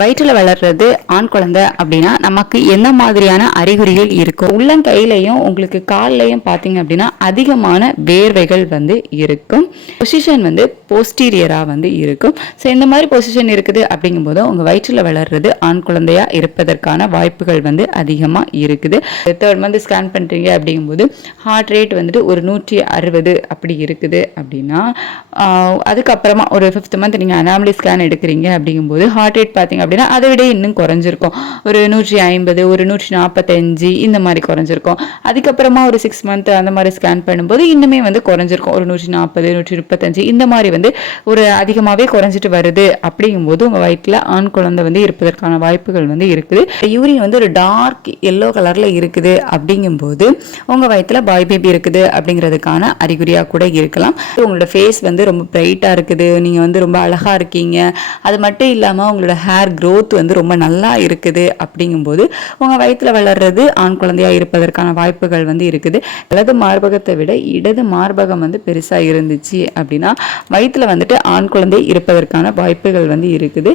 வயிற்றுல வளர்றது ஆண் குழந்தை அப்படின்னா நமக்கு என்ன மாதிரியான அறிகுறிகள் இருக்கும்? உள்ளங்கையிலையும் உங்களுக்கு கால்லையும் பார்த்தீங்க அப்படின்னா அதிகமான வேர்வைகள் வந்து இருக்கும். பொசிஷன் வந்து போஸ்டீரியரா வந்து இருக்கும். ஸோ இந்த மாதிரி பொசிஷன் இருக்குது அப்படிங்கும்போது உங்க வயிற்றுல வளர்றது ஆண் குழந்தையா இருப்பதற்கான வாய்ப்புகள் வந்து அதிகமாக இருக்குது. 3rd மந்த் ஸ்கேன் பண்ணுறீங்க அப்படிங்கும்போது ஹார்ட் ரேட் வந்துட்டு ஒரு 160 அப்படி இருக்குது அப்படின்னா அதுக்கப்புறமா ஒரு 5th மந்த் நீங்கள் அனாமலி ஸ்கேன் எடுக்கிறீங்க அப்படிங்கும்போது ஹார்ட் ரேட் பார்த்தீங்க அப்படின்னா அதை விட இன்னும் குறைஞ்சிருக்கும். ஒரு 150 ஒரு 145 இந்த மாதிரி குறைஞ்சிருக்கும். அதுக்கப்புறமா ஒரு 6 மந்த் அந்த மாதிரி ஸ்கேன் பண்ணும்போது இன்னுமே வந்து குறைஞ்சிருக்கும். ஒரு 140 135 இந்த மாதிரி வந்து ஒரு அதிகமாகவே குறைஞ்சிட்டு வருது. அப்படிங்கும்போது உங்கள் வயிற்றில் ஆண் குழந்தை வந்து இருப்பதற்கான வாய்ப்புகள் வந்து இருக்குது. யூரின் வந்து ஒரு டார்க் எல்லோ கலரில் இருக்குது அப்படிங்கும்போது உங்கள் வயிற்றில் பாய் பேபி இருக்குது அப்படிங்கிறதுக்கான அறிகுறியாக கூட இருக்கலாம். உங்களோட ஃபேஸ் வந்து ரொம்ப பிரைட்டாக இருக்குது, நீங்கள் வந்து ரொம்ப அழகாக இருக்கீங்க, அது மட்டும் இல்லாமல் உங்களோட ஹேர் growth வந்து ரொம்ப நல்லா இருக்குது அப்படிங்கும்போது உங்கள் வயிற்றில் வளர்றது ஆண் குழந்தையாக இருப்பதற்கான வாய்ப்புகள் வந்து இருக்குது. வலது மார்பகத்தை விட இடது மார்பகம் வந்து பெருசாக இருந்துச்சு அப்படின்னா வயிற்றில் வந்துட்டு ஆண் குழந்தை இருப்பதற்கான வாய்ப்புகள் வந்து இருக்குது.